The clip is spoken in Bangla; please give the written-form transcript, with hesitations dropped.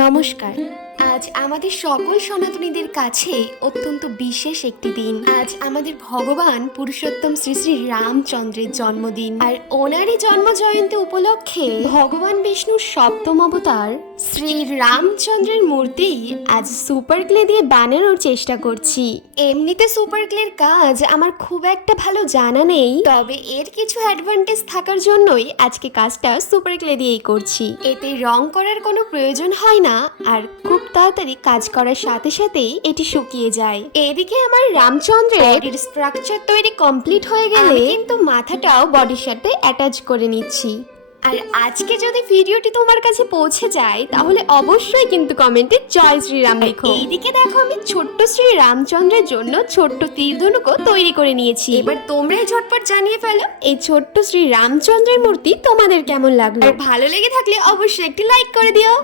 নমস্কার। আজ আমাদের সকল সনাতনীদের কাছে অত্যন্ত বিশেষ একটি দিন। আজ আমাদের ভগবান পুরুষোত্তম শ্রী শ্রী রামচন্দ্রের জন্মদিন। আর ওনারই জন্ম জয়ন্তী উপলক্ষে ভগবান বিষ্ণুর সপ্তম অবতার শ্রী রামচন্দ্রের মূর্তি আজ সুপার ক্লে দিয়ে বানানোর চেষ্টা করছি। এমনিতে সুপার ক্লের কাজ আমার খুব একটা ভালো জানা নেই, তবে এর কিছু অ্যাডভান্টেজ থাকার জন্যই আজকে কাজটা সুপার ক্লে দিয়েই করছি। এতে রং করার কোনো প্রয়োজন হয় না, আর খুব তাড়াতাড়ি কাজ করার সাথে সাথেই এটি শুকিয়ে যায়। এদিকে আমার রামচন্দ্রের স্ট্রাকচার তৈরি কমপ্লিট হয়ে গেলে কিন্তু মাথাটাও বডির সাথে অ্যাটাচ করে নিচ্ছি। আর আজকে যদি ভিডিওটি তোমার কাছে পৌঁছে যায় তাহলে অবশ্যই কিন্তু কমেন্টে জয় শ্রীরাম লেখো। এইদিকে দেখো আমি ছোট্ট শ্রী রামচন্দ্রের জন্য ছোট্ট তীরধনুকও তৈরি করে নিয়েছি। এবার তোমরাই ঝটপট জানিয়ে ফেলো এই ছোট্ট শ্রী রামচন্দ্রের মূর্তি তোমাদের কেমন লাগলো। আর ভালো লেগে থাকলে অবশ্যই একটি লাইক করে দিও।